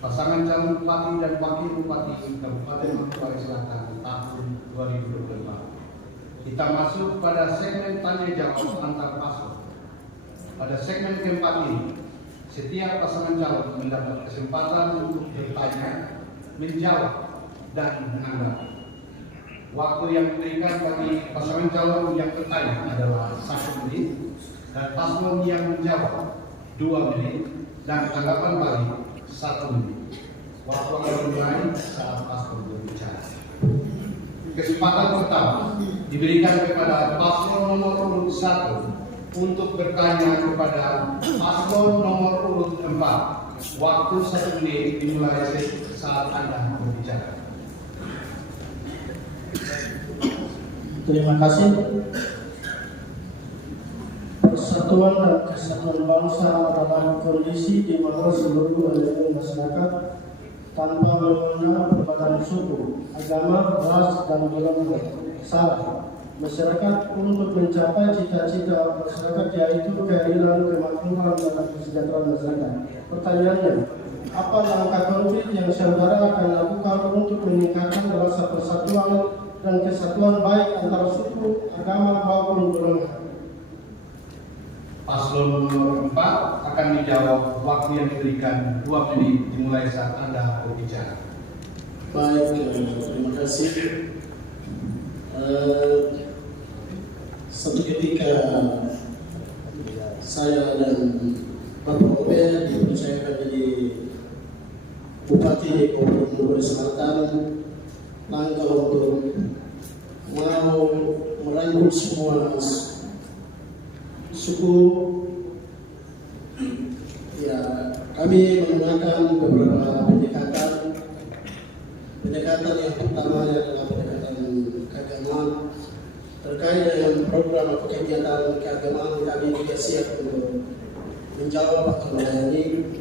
pasangan calon bupati dan wakil bupati Kabupaten Manokwari Selatan tahun 2024. Kita masuk pada segmen tanya jawab antar paslon. Pada segmen keempat ini, setiap pasangan calon mendapat kesempatan untuk bertanya, menjawab, dan menanggapi. Waktu yang diberikan bagi pasangan calon yang bertanya adalah 1 menit, dan paslon yang menjawab 2 menit, dan tanggapan balik 1 menit. Waktu akan dimulai saat paslon berbicara. Kesempatan pertama diberikan kepada paslon nomor urut 1 untuk bertanya kepada paslon nomor urut 4. Waktu 1 menit dimulai saat Anda berbicara. Terima kasih. Persatuan dan kesatuan bangsa adalah kondisi di mana seluruh elemen masyarakat tanpa mengenal perbedaan suku, agama, ras, dan golongan sara masyarakat untuk mencapai cita-cita masyarakat, yaitu keadilan, kemakmuran, dan kesejahteraan masyarakat. Pertanyaannya, apa langkah konkret yang saudara akan lakukan untuk meningkatkan rasa persatuan dan kesatuan baik antara suku, agama, maupun golongan? Paslon nomor 4 akan dijawab. Waktu yang diberikan 2 menit dimulai saat Anda berbicara. Baik, terima kasih. Suatu ketika saya dan Bapak Obe dipercayakan jadi Bupati di Kabupaten Manokwari Selatan, langkah untuk mau merangkul semua suku. Ya, kami menggunakan beberapa pendekatan yang pertama adalah pendekatan keagamaan. Terkait dengan program atau kegiatan keagamaan, kami juga siap untuk menjawab atau melayani.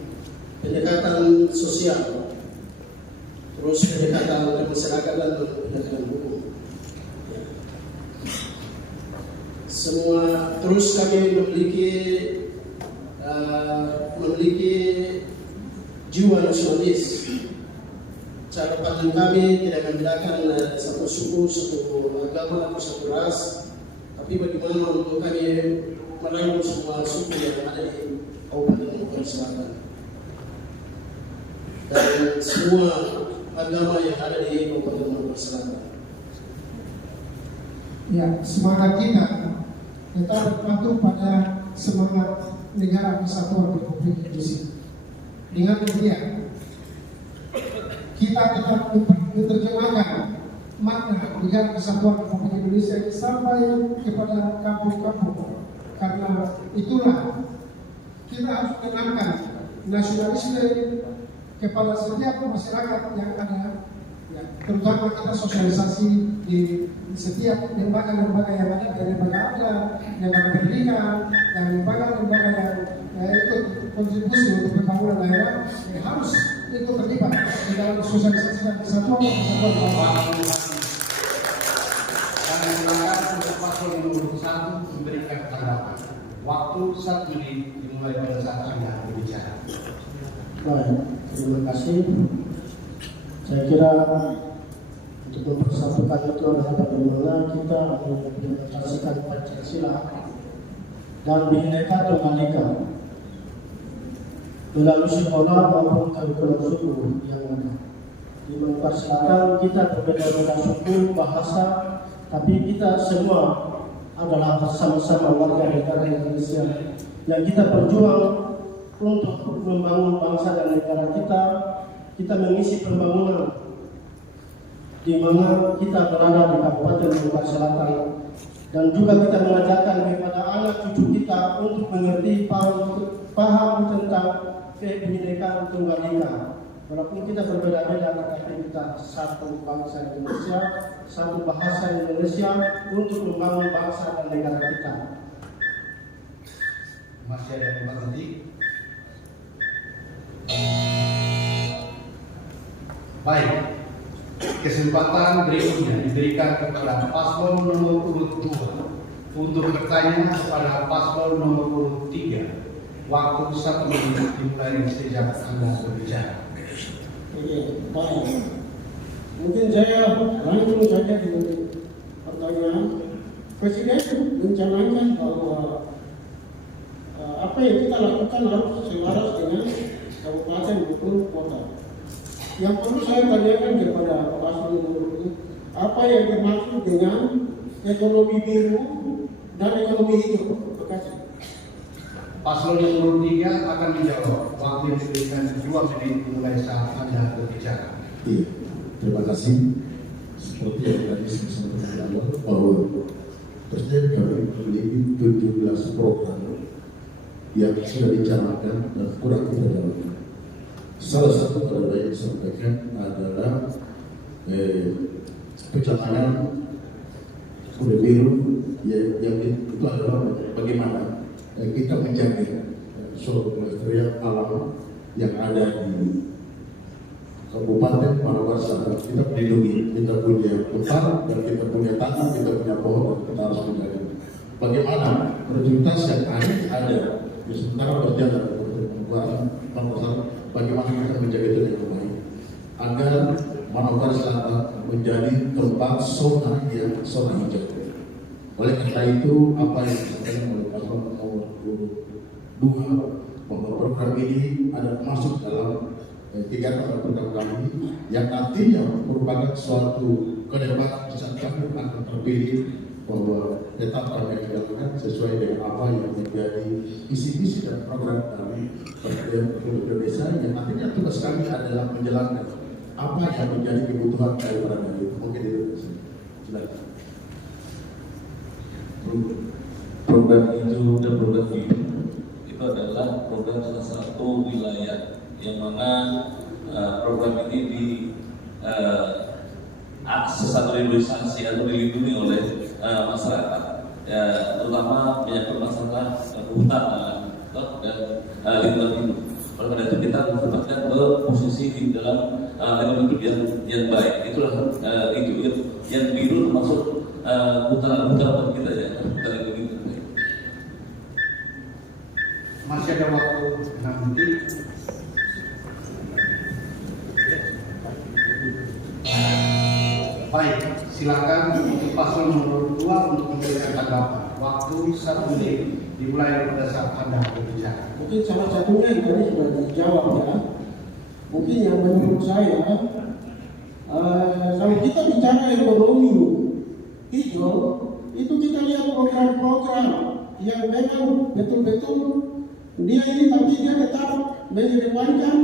Pendekatan sosial, terus pendekatan masyarakat, dan pendekatan hukum. Semua terus kami memiliki jiwa nasionalis. Cara pandang kami tidak membedakan satu suku, satu agama, atau satu ras, tapi bagaimana untuk kami merangkul semua suku yang ada di Kabupaten Manokwari Selatan dan semua agama yang ada di Kabupaten Manokwari Selatan. Ya, semangat kita berpacu pada semangat negara kesatuan Republik Indonesia. Dengan demikian, kita tetap menerjemahkan makna negara kesatuan Republik Indonesia sampai kepada kampung-kampung. Karena itulah kita harus menanamkan nasionalisme kepada setiap masyarakat yang ada, ya, terutama kita sosialisasi di setiap lembaga-lembaga yang ada, dari lembaga ada, lembaga pendidikan, dan lembaga-lembaga yang ikut kontribusi untuk pembangunan daerah, harus ikut terlibat di dalam sosialisasi dan kesatuan bangsa. Kami silakan untuk paslon nomor 1 memberikan tanggapan. Waktu 1 menit dimulai pada saat Anda berbicara. Baik, terima kasih. Saya kira untuk mempersatukan itu adalah bagaimana kita mengimplementasikan Pancasila dan Bhinneka Tunggal Ika melalui sekolah maupun kurikulum suku yang ada. Di Manokwari Selatan kita berbeda-beda suku, bahasa, tapi kita semua adalah sama-sama warga negara Indonesia yang kita berjuang untuk membangun bangsa dan negara kita. Kita mengisi pembangunan di mana kita berada di Kabupaten Manokwari Selatan, dan juga kita mengajarkan kepada anak cucu kita untuk mengerti paham tentang Bhinneka Tunggal Ika. Walaupun kita berbeda-beda, tetapi kita satu bangsa Indonesia, satu bahasa Indonesia untuk membangun bangsa dan negara kita. Masih ada yang berhenti? Baik, kesempatan berikutnya diberikan kepada paslon nomor urut 2 untuk bertanya kepada paslon nomor urut 3. Waktu 1 menit dimulai sejak Anda berbicara. Baik. Mungkin saya langsung saja dengan pertanyaan. Presiden mencanangkan bahwa apa yang kita lakukan harus selaras dengan kabupaten maupun kota. Yang perlu saya tanyakan kepada Pak Paslon ini, apa yang dimaksud dengan ekonomi biru dan ekonomi hijau? Terima kasih. Paslon nomor 3 akan menjawab. Waktu yang diberikan 2 menit mulai saat Anda berbicara. Iya, terima kasih. Seperti yang tadi saya sampaikan di awal bahwa Presiden kami memiliki 17 program yang sudah dicanangkan dan kurang kita jalankan. Salah satu adalah yang disampaikan adalah pencalonan kuda biru yang itu adalah bagaimana kita menjaga suatu kelestarian alam yang ada di Kabupaten Manokwari. Kita melindungi, kita punya hutan dan kita punya tanah, kita punya pohon dan kita harus menjaga. Bagaimana produktivitas yang ada di sementara berjalan bagaimana kita menjaga itu dengan baik agar Manokwari Selatan menjadi tempat zona hijau. Oleh karena itu, apa yang disampaikan oleh Paslon nomor 2 bahwa program ini ada masuk dalam 3 program kami yang nantinya merupakan suatu kedepan saat kami akan terpilih bahwa tetap kami jalankan sesuai dengan apa yang menjadi isi-isi dan program kami Presiden Desa yang nantinya tugas kami adalah menjalankan apa yang menjadi kebutuhan daripada itu. Mungkin itu. Silakan. Program hijau dan program biru itu adalah program salah satu wilayah yang mana program ini di akses atau realisasi atau dilindungi oleh masyarakat, terutama menyangkut masalah kehutanan dan lingkungan hidup. Oleh karena itu kita menempatkan ke posisi di dalam lingkungan hidup yang baik. Itulah itu yang biru termasuk hutan kita ya, hutan lingkungan hidup. Masih ada waktu 6 menit. Baik, silakan untuk paslon nomor 2 untuk memberikan tanggapan. Waktu 1 menit dimulai pada saat Anda berbicara. Mungkin salah satunya yang tadi sudah dijawab ya. Mungkin yang menurut saya, kalau kita bicara ekonomi hijau, itu kita lihat program-program yang memang betul-betul dia ini, tapi dia tetap mengedepankan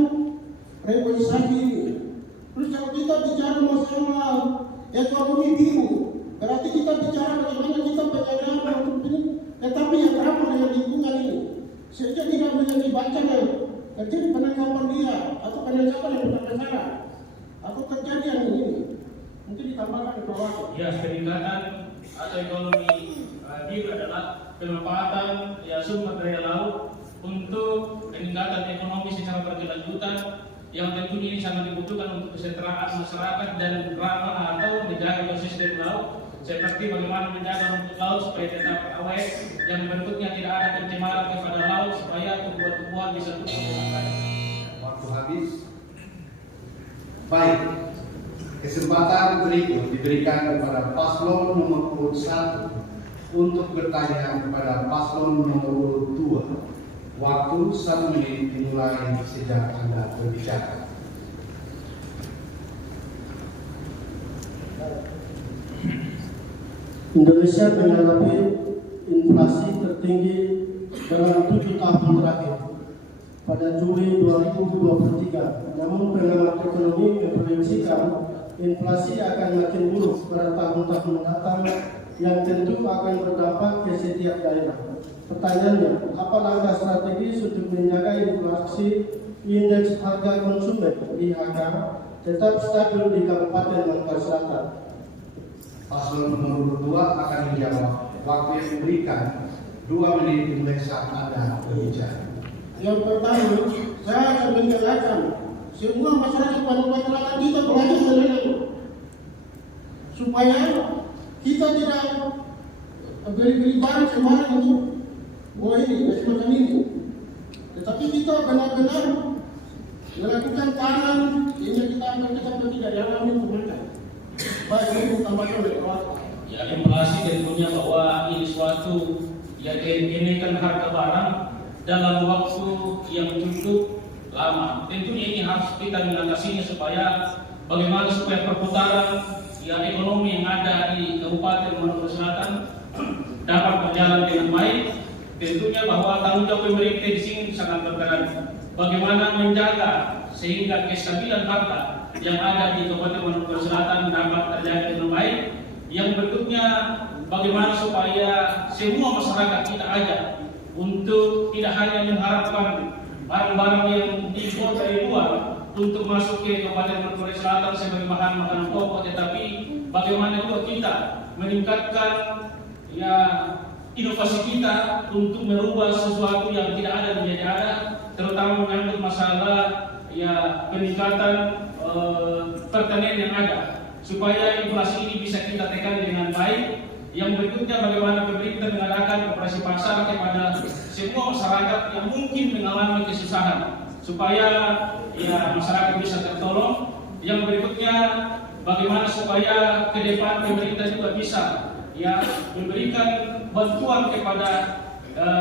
revitalisasi ini. Terus kalau kita bicara masalah ekonomi biru, berarti kita bicara bagaimana kita penjagaan untuk ini, tetapi yang ramah dengan lingkungan ini, sehingga tidak mengakibatkan terjadi penangkapan dia atau penangkapan yang besar-besaran atau terjadi yang ini. Mungkin ditambahkan di bawah. Ya, peningkatan atau ekonomi biru adalah pemanfaatan sumber daya laut untuk peningkatan ekonomi secara berkelanjutan yang tentunya ini sangat dibutuhkan untuk kesejahteraan masyarakat dan ramah atau menjaga ekosistem laut, seperti bagaimana menjaga rumput laut supaya tetap awet dan bentuknya tidak ada pencemaran kepada laut supaya tumbuhan-tumbuhan bisa tumbuh dengan baik. Waktu habis. Baik, kesempatan berikut diberikan kepada paslon nomor 1 untuk bertanya kepada paslon nomor 2. Waktu 1 menit dimulai sejak Anda berbicara. Indonesia mengalami inflasi tertinggi dalam 7 tahun terakhir pada Juli 2023. Namun pengamat ekonomi memprediksikan inflasi akan makin buruk pada tahun-tahun mendatang yang tentu akan berdampak ke setiap daerah. Pertanyaannya, apa langkah strategis untuk menjaga inflasi indeks harga konsumen IHK tetap stabil di Kabupaten Manokwari Selatan? Paslon nomor 2 akan menjawab. Waktu yang diberikan 2 menit dimulai saat Anda berbicara. Yang pertama, saya akan menjelaskan semua masyarakat Manokwari Selatan kita belajar dari itu, supaya kita tidak beri-beri barang sembarang untuk ini semacam ini. Tetapi kita benar-benar melakukan tanam, sehingga kita akan kita tidak yang kami pemerintah. Baik itu tambahkan oleh Bapak. Ya, inflasi tentunya bahwa ini suatu ya kenaikan harga barang dalam waktu yang cukup lama. Tentunya ini harus kita mengatasinya supaya bagaimana supaya perputaran ya ekonomi yang ada di Kabupaten Maluku Selatan dapat berjalan dengan baik. Tentunya bahwa tanggung jawab pemerintah di sini sangat berperan. Bagaimana menjaga sehingga kestabilan harga yang ada di Kabupaten Maluku Selatan dapat terjaga dengan baik. Yang berikutnya, bagaimana supaya semua masyarakat kita ajak untuk tidak hanya mengharapkan barang-barang yang diimpor dari luar untuk masuk ke Kabupaten Maluku Selatan sebagai bahan makanan pokok, tetapi bagaimana juga kita meningkatkan ya inovasi kita untuk merubah sesuatu yang tidak ada menjadi ada, terutama menyangkut masalah ya peningkatan pertanian yang ada, supaya inflasi ini bisa kita tekan dengan baik. Yang berikutnya, bagaimana pemerintah mengadakan operasi pasar kepada semua masyarakat yang mungkin mengalami kesusahan, supaya ya masyarakat bisa tertolong. Yang berikutnya, bagaimana supaya ke depan pemerintah juga bisa ya memberikan bantuan kepada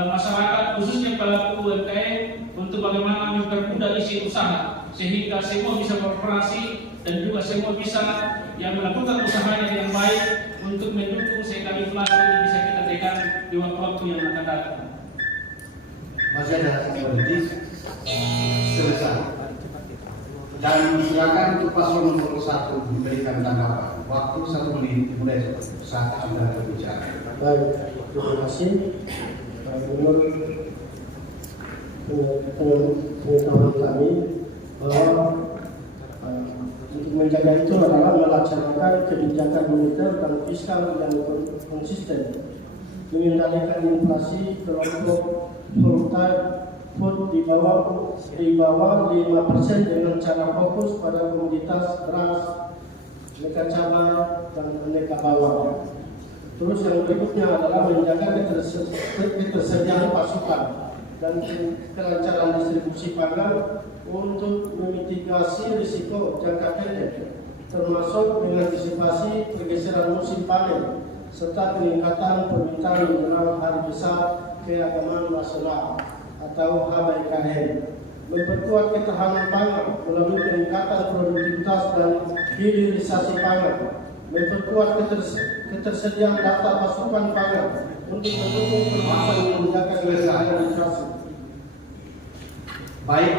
masyarakat khususnya pelaku UMKM untuk bagaimana mempermudah isi usaha sehingga semua bisa beroperasi dan juga semua bisa yang melakukan usahanya dengan baik untuk mendukung sehingga inflasi ini bisa kita tekan di waktu-waktu yang akan datang. Masih ada politik selesai. Dan silakan untuk paslon nomor 1 diberikan tanggapan. Waktu 1 menit mulai saat Anda berbicara. Baik, terima kasih. Menurut pengetahuan kami bahwa untuk menjaga itu adalah melaksanakan kebijakan moneter dan fiskal yang konsisten, mengendalikan inflasi kelompok food di bawah 5% dengan cara fokus pada komoditas beras, aneka cabai dan aneka bawang. Terus yang berikutnya adalah menjaga ketersediaan pasokan dan kelancaran distribusi pangan untuk memitigasi risiko jangka pendek, termasuk mengantisipasi pergeseran musim panen serta peningkatan permintaan menjelang hari besar keagamaan nasional atau HBKN, memperkuat ketahanan pangan melalui peningkatan produktivitas dan hilirisasi pangan, memperkuat ketersediaan data pasokan pangan untuk mendukung permasalahan yang menjaga keberhasilan inflasi. Baik,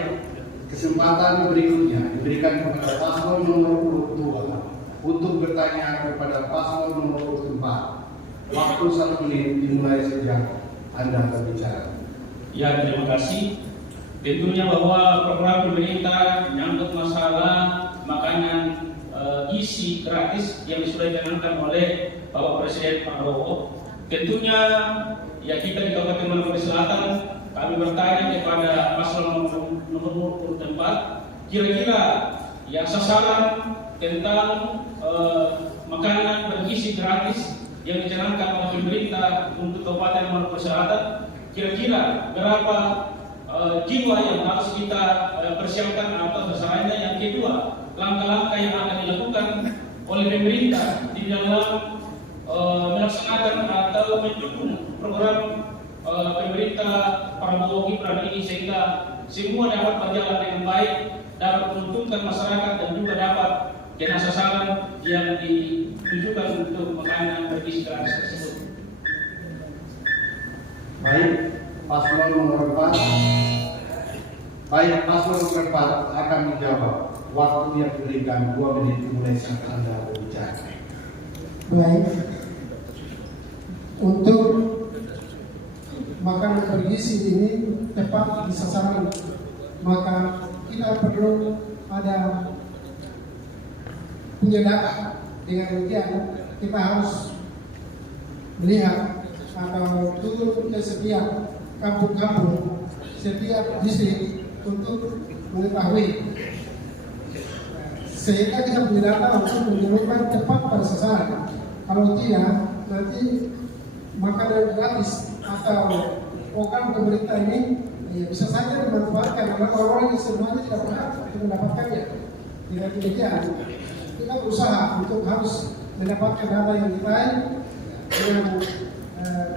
kesempatan berikutnya diberikan kepada paslon nomor 2 untuk bertanya kepada paslon nomor 4. Waktu 1 menit dimulai sejak Anda berbicara. Ya, terima kasih. Tentunya bahwa program pemerintah menyangkut masalah makanan isi gratis yang sudah dicanangkan oleh Bapak Presiden Pak Prabowo. Tentunya ya kita di Kabupaten Maluku Selatan kami bertanya kepada paslon nomor 4, kira-kira ya sasaran tentang makanan bergizi gratis yang dicanangkan oleh pemerintah untuk Kabupaten Maluku Selatan, kira-kira berapa jiwa yang harus kita persiapkan atau sasarannya. Yang kedua, langkah-langkah yang akan dilakukan oleh pemerintah di dalam melaksanakan atau mendukung program pemerintah Prabowo Gibran ini sehingga semua dapat berjalan dengan baik, dapat menguntungkan masyarakat dan juga dapat kena sasaran yang ditujukan untuk makanan bergizi gratis tersebut. Baik, paslon nomor 4. Baik, paslon nomor 4 akan menjawab. Waktu yang diberikan 2 menit dimulai saat Anda berbicara. Baik, untuk makanan bergizi ini tepat di sasaran, maka kita perlu ada punya data. Dengan demikian kita harus melihat atau turun ke setiap kampung-kampung, setiap distrik untuk mengetahui, sehingga kita punya data untuk menemukan tepat pada sasaran. Kalau tidak, nanti makanan gratis atau program pemerintah ini bisa saja dimanfaatkan oleh orang-orang yang sebenarnya tidak berhak untuk mendapatkannya. Dengan demikian, kita berusaha untuk harus mendapatkan data yang baik dengan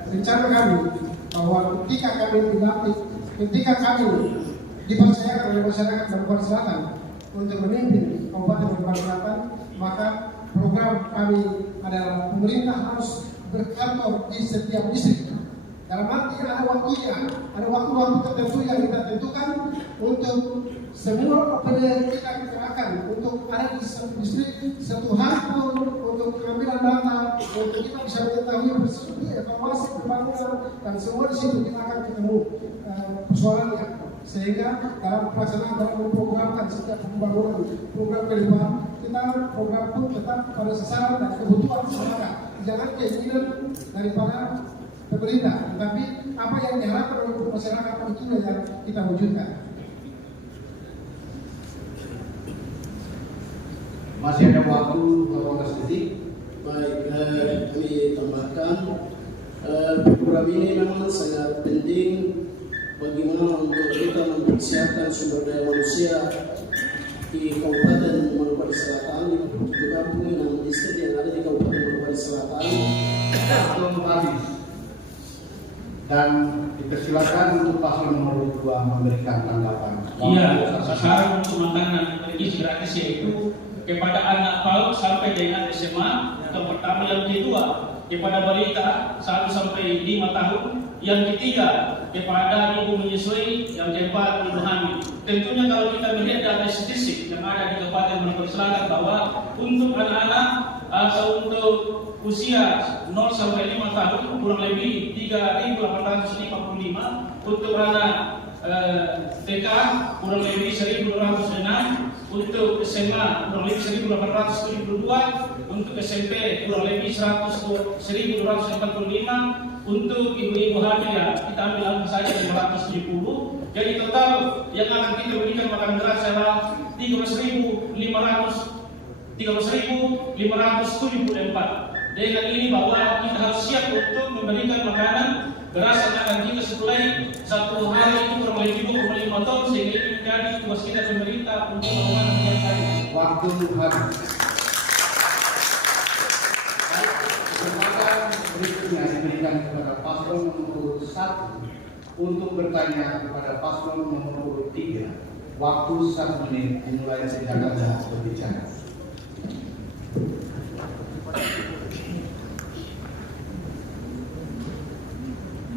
rencana kami bahwa ketika kami dipercayakan oleh masyarakat Manokwari Selatan untuk memimpin Kabupaten Manokwari Selatan, maka program kami adalah pemerintah harus berkantor di setiap distrik. Dalam arti ada waktunya, ada waktu-waktu tertentu yang kita tentukan untuk semua OPD kita kerahkan untuk ada di satu distrik, satu hari untuk pengambilan data, untuk kita bisa mengetahui evaluasi pembangunan dan semua di situ kita akan ketemu persoalannya. Sehingga dalam pelaksanaan dalam memprogramkan setiap pembangunan program ke depan, kita program itu tetap pada sasaran dan kebutuhan masyarakat, jangan keinginan daripada pemerintah, tetapi apa yang diharapkan oleh masyarakat itu yang kita wujudkan. Masih ada waktu 15 detik. Baik, kami tambahkan program ini memang sangat penting bagaimana untuk kita mempersiapkan sumber daya manusia di Kabupaten Manokwari Selatan, di kampung dan distrik yang ada di Kabupaten Manokwari Selatan. Waktu habis. Dan dipersilakan untuk paslon nomor 2 memberikan tanggapan. Iya, sasaran untuk makanan bergizi gratis yaitu kepada anak PAUD sampai dengan SMA yang pertama, yang kedua kepada balita 1 sampai 5 tahun, yang ketiga kepada ibu menyusui, yang keempat ibu hamil. Tentunya kalau kita melihat data statistik yang ada di Kabupaten Manokwari Selatan bahwa untuk anak-anak atau untuk usia 0 sampai 5 tahun kurang lebih 3.855, untuk anak TK kurang lebih 1.206, untuk SMA kurang lebih 1.872, untuk SMP kurang lebih 1.245, untuk ibu-ibu hamil ya kita ambil angka saja 570. Jadi total yang akan kita berikan makan beras adalah 13.574. Dengan ini bahwa kita harus siap untuk memberikan makanan beras yang akan kita suplai satu hari itu kurang lebih 2,5 ton, sehingga ini menjadi tugas kita pemerintah untuk melakukan kegiatan. Waktu habis. Kesempatan berikutnya diberikan kepada paslon nomor 1 untuk bertanya kepada paslon nomor 3. Waktu 1 menit dimulai sejak Anda berbicara.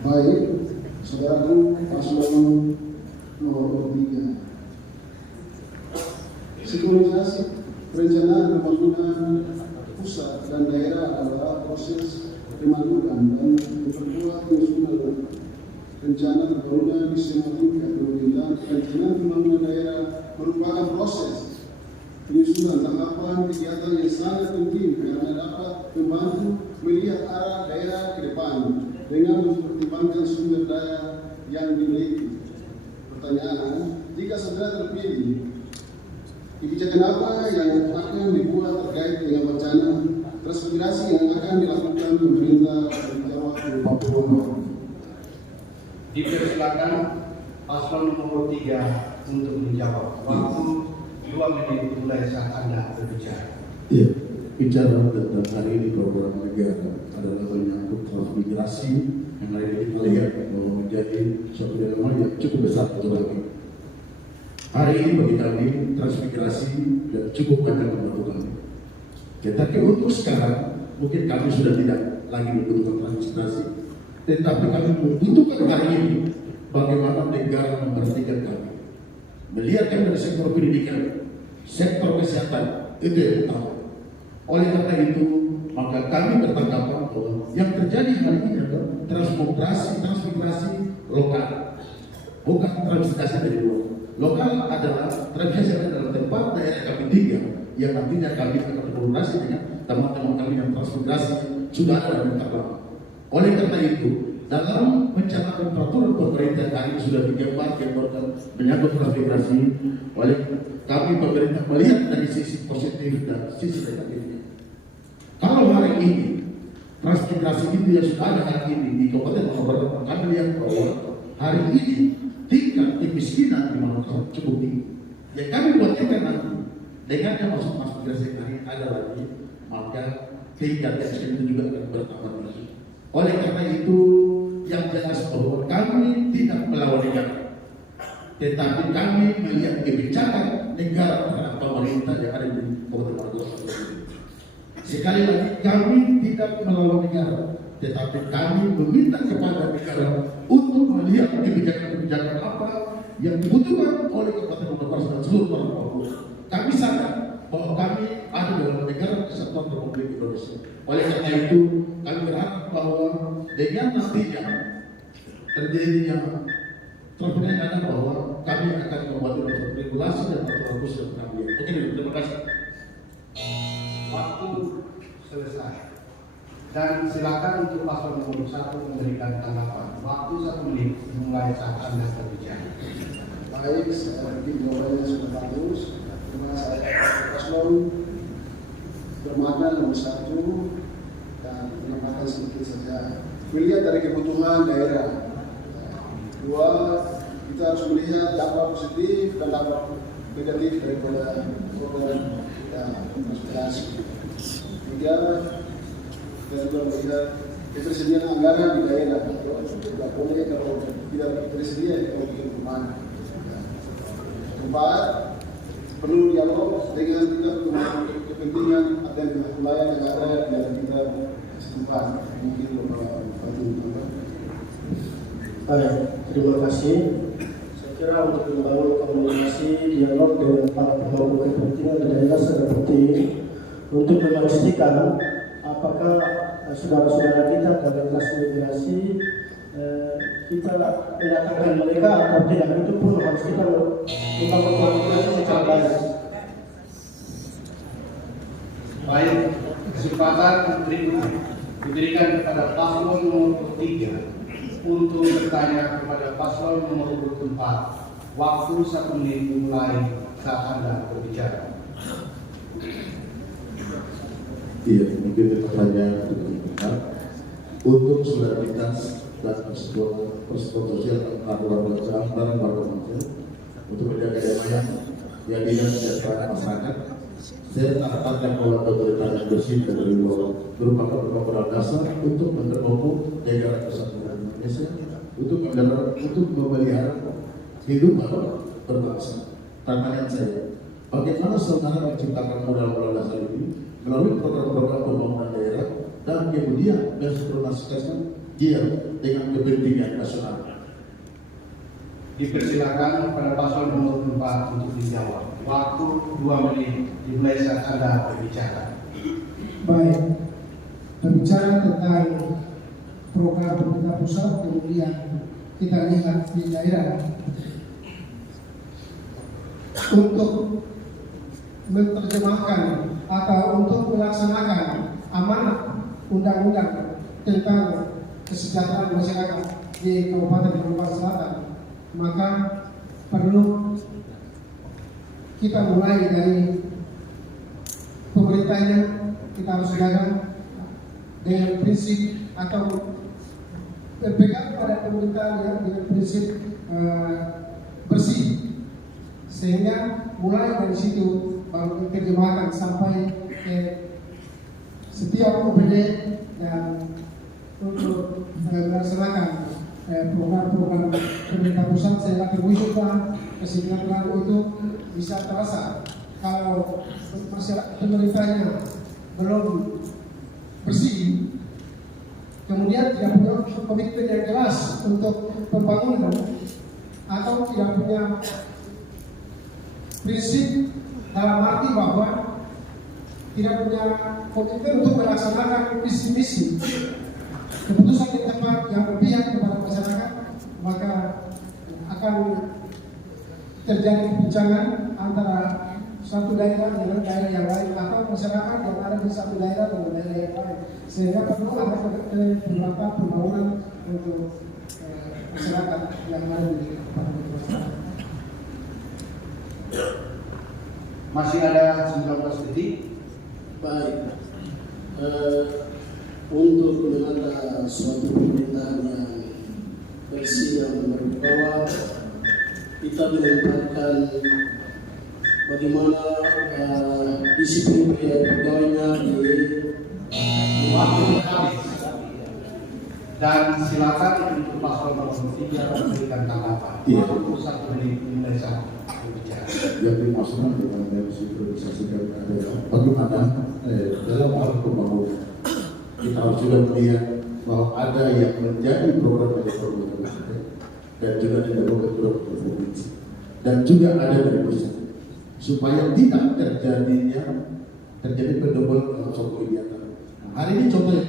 Baik, saudaraku paslon nomor 3. Sinkronisasi perencanaan pembangunan pusat dan daerah adalah proses pemangkuan dan memperkuat nasional rencana pembangunan di semua tingkat pemerintahan. Perencanaan pembangunan daerah merupakan proses penyusunan tahapan kegiatan yang sangat penting karena dapat membantu melihat arah daerah ke depan dengan mempertimbangkan sumber daya yang dimiliki. Pertanyaan, jika saudara terpilih, kebijakan apa yang akan dibuat terkait dengan wacana transmigrasi yang akan dilakukan pemerintah pada waktu Papua? Dipersilakan paslon nomor 3 untuk menjawab. Waktu 2 menit mulai saat Anda berbicara. Iya, bicara tentang hari ini program negara adalah menyangkut transmigrasi yang hari ini kita lihat menjadi suatu fenomena yang cukup besar untuk kami. Hari ini bagi kami transmigrasi dan cukup banyak membantu kami. Tetapi untuk sekarang mungkin kami sudah tidak lagi membutuhkan transmigrasi, tetapi kami membutuhkan hari ini bagaimana negara memperhatikan kami. Melihat kami dari sektor pendidikan, sektor kesehatan, itu yang utama. Oleh karena itu, maka kami bertanggapan bahwa yang terjadi hari ini adalah transmigrasi lokal, bukan transmigrasi dari luar. Lokal adalah transmigrasi adalah tempat daerah kami tinggal yang nantinya kami akan berkolaborasi dengan teman-teman kami yang transmigrasi sudah ada dalam lama. Oleh karena itu, dalam mencanangkan peraturan pemerintah hari ini sudah digambarkan menyangkut transmigrasi, oleh kami pemerintah melihat dari sisi positif dan sisi negatifnya. Kalau hari ini transmigrasi itu yang sudah ada hari ini di Kabupaten Manokwari, kami lihat bahwa hari ini tingkat kemiskinan di Manokwari cukup tinggi. Yang kami buatkan nanti Dengan yang masuk migrasi ini ada lagi, maka tingkat ekstrim itu juga akan bertambah lagi. Oleh karena itu, yang jelas bahwa kami tidak melawan negara, tetapi kami melihat kebijakan negara terhadap pemerintah yang ada di Kabupaten Maros. Sekali lagi, kami tidak melawan negara, tetapi kami meminta kepada negara untuk melihat kebijakan-kebijakan apa yang dibutuhkan oleh Kabupaten Maros dan seluruh orang Papua. Kami sadar bahwa kami ada dalam negara kesatuan Republik Indonesia. Oleh karena itu, kami berharap bahwa dengan nantinya terjadinya terpenuhnya bahwa kami akan membuat regulasi dan aturan khusus yang kami. Oke, terima kasih. Waktu selesai. Dan silakan untuk paslon nomor 1 memberikan tanggapan. Waktu 1 menit mulai saat Anda berbicara. Baik, saya pikir jawabannya sudah bagus. Cuma saya paslon bermakna nomor 1 dan menambahkan sedikit saja. Melihat dari kebutuhan daerah. 2, kita harus melihat dampak positif dan dampak negatif daripada program transparansi. 3, kita juga melihat ketersediaan anggaran di daerah. Tidak boleh kalau tidak tersedia kalau bikin kemana. 4, perlu dialog dengan kita kepentingan dan wilayah negara yang kita setempat. Mungkin Bapak. Baik, terima kasih. Saya kira untuk membangun komunikasi dialog dengan para pemangku kepentingan di daerah sangat penting untuk memastikan apakah saudara-saudara kita dari transmigrasi kita mendatangkan mereka atau tidak, itu pun harus kita membangun komunikasi secara baik. Baik, kesempatan berikutnya diberikan kepada paslon nomor 3 untuk bertanya kepada paslon nomor 4. Waktu 1 menit mulai saat Anda berbicara. Iya, mungkin pertanyaan untuk solidaritas dan persatuan sosial antar warga manusia untuk menjaga damai yang sejahtera masyarakat serta ada pemerintah yang bersih dari luar merupakan modal dasar untuk mendukung negara kesatuan Indonesia untuk memelihara kehidupan berbangsa. Pertanyaan saya, bagaimana saudara menciptakan modal dasar ini melalui program-program pembangunan daerah dan kemudian mensinkronasikan dia dengan kepentingan nasional? Dipersilakan pada paslon nomor 4 untuk dijawab. Waktu 2 menit dimulai saat Anda berbicara. Baik, berbicara tentang program pemerintah pusat, kemudian kita lihat di daerah untuk menerjemahkan atau untuk melaksanakan amanat undang-undang tentang kesejahteraan masyarakat di Kabupaten Maros Selatan, maka perlu kita mulai dari pemerintahnya. Kita harus jaga dengan prinsip atau berpegang pada pemerintah dengan prinsip bersih, sehingga mulai dari situ baru diterjemahkan sampai ke setiap OPD dan untuk melaksanakan program-program pemerintah pusat sehingga terwujudlah kesejahteraan itu bisa terasa. Kalau masyarakat pemerintahnya belum bersih, kemudian tidak punya komitmen yang jelas untuk pembangunan atau tidak punya prinsip dalam arti bahwa tidak punya komitmen untuk melaksanakan visi-misi keputusan yang tepat yang berpihak kepada masyarakat, maka akan terjadi kebencangan antara satu daerah dengan daerah yang lain atau masyarakat yang ada di satu daerah dengan daerah yang lain, sehingga perlu ada beberapa pembangunan untuk masyarakat yang ada di Kabupaten. Masih ada 19 detik. Baik, untuk menata suatu pemerintahan yang bersih dan berwibawa, kita menempatkan bagaimana disiplin pegawainya di waktu habis. Dan silakan untuk paslon nomor 3 memberikan tanggapan. Iya. 1 menit mulai saat berbicara. Yang dimaksudkan dengan sinkronisasi adalah bagaimana dalam hal pembangunan kita harus juga melihat bahwa ada yang menjadi program dari pemerintah dan juga dari program provinsi dan juga ada dari pusat supaya tidak terjadi pendobolan suatu kegiatan. Hari ini contoh yang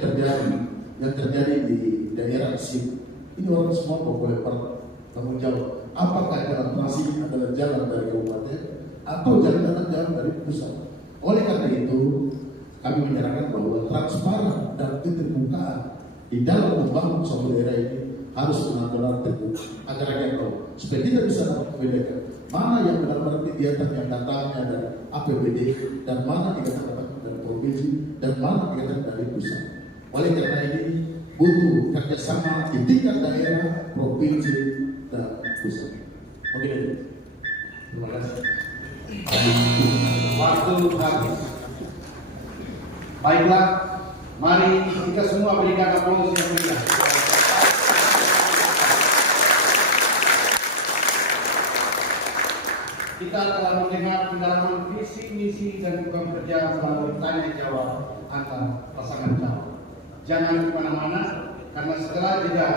terjadi di daerah SIM ini orang semua boleh bertanggung jawab. Apakah jalan transit adalah jalan dari kabupaten atau jalan dari pusat? Oleh karena itu, kami menyatakan bahwa transparan dan keterbukaan di dalam membangun suatu daerah ini harus benar-benar terbuka agar rakyat tahu supaya tidak bisa membedakan mana yang benar-benar kegiatan yang datangnya dari APBD dan mana kegiatan datangnya dari provinsi dan mana kegiatan dari pusat. Oleh karena ini butuh kerjasama di tingkat daerah, provinsi, dan pusat. Oke, terima kasih. Waktu habis. Baiklah, mari kita semua berikan aplaus yang meriah. Kita telah mendengar pendalaman visi, misi, dan program kerja melalui tanya jawab antar pasangan calon. Jangan kemana-mana, karena setelah jeda